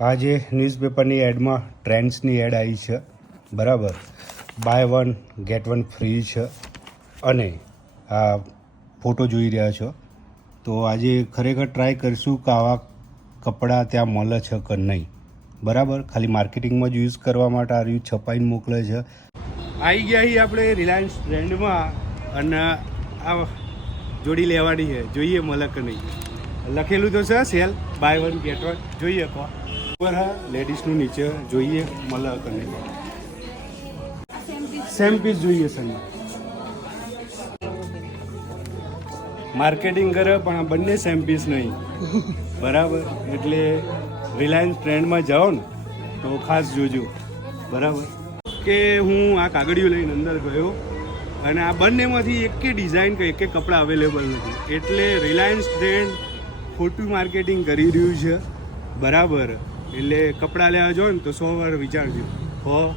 આ જે ન્યૂઝપેપરની એડમાં ટ્રેન્ડ્સની એડ આવી છે. બરાબર? Buy one get one free છે. અને આ ફોટો જોઈ રહ્યા છો. તો આજે ખરેખર ટ્રાય કરીશું કે આવા કપડાં ત્યાં મળે છે કે નહીં. બરાબર? ખાલી માર્કેટિંગમાં જ યુઝ કરવા માટે આ રહ્યું, છપાઈને મોકલે છે. આવી ગયા અહીં આપણે રિલાયન્સ ટ્રેન્ડમાં અને આ જોડી લેવાની છે. જોઈએ મળે કે નહીં. લખેલું તો છે sale buy one get one જોઈએ કો ઉપર લેડીઝનું નીચે જોઈએ મળે કે નહીં? સેમ પીસ જોઈએ સર માર્કેટિંગ કરે પણ આ બંને સેમ પીસ નહીં. બરાબર? એટલે રિલાયન્સ ટ્રેન્ડમાં જાઓ ને તો ખાસ જોજો. બરાબર? કે હું આ કાગળિયું લઈને અંદર ગયો અને આ બંનેમાંથી એકે ડિઝાઇન કે એકે કપડાં અવેલેબલ નથી. એટલે રિલાયન્સ ટ્રેન્ડ ખોટું માર્કેટિંગ કરી રહ્યું છે. બરાબર? એટલે કપડાં લેવા જો ને તો સો વાર વિચારજો. હો.